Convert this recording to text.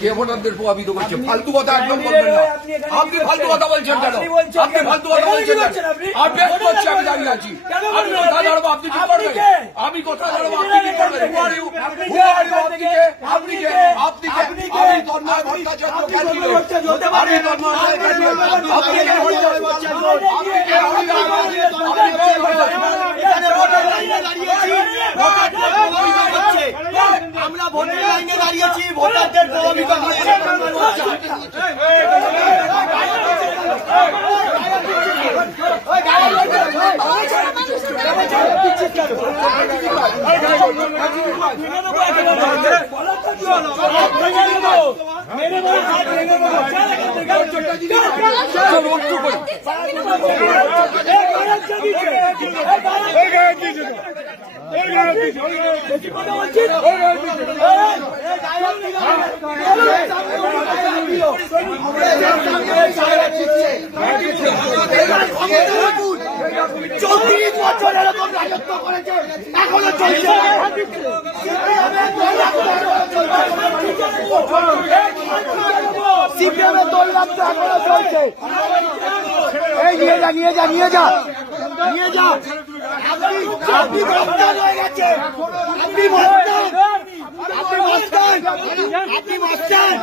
কে ভোটারদের প্রভাবিত করছে? আপনি- ফালতু কথা একদম বলবেন না। আপনি ফালতু কথা বলছেন কেন? আপনি? ফালতু কথা বলছেন আপনি? করছি আমি দাঁড়িয়ে আছি। আমি কথা দাঁড়াবো? আপনি কি করবেন? আমি কথা দাঁড়াবো? আপনি কি করবেন? আপনি কে? আপনি কে? আপনি কে? আপনি কে? আপনি তন্ময় ভট্টাচার্য আপনি তন্ময় ভট্টাচার্য হতে আমি পারেন। তন্ময় আপনি ক্যান্ডিডেট তন্ময় আপনি কে ভট্টাচার্য। আপনি কে আপনি কে আপনি কে এখানে ভোটার লাইনে দাঁড়িয়েছি ভোটারদের প্রভাবিত করছে ভোটের লাইনে দাঁড়িয়েছি ভোটারদের প্রভাবিত করছে চলো একটু করে চৌত্রিশ বছর এরকম রাজত্ব করেছে এখনও চলছে নিয়ে যা নিয়ে যা নিয়ে যা আপনি মস্তান হয়ে গেছে আপনি মস্তান। আপনি মস্তান। আপনি মস্তান।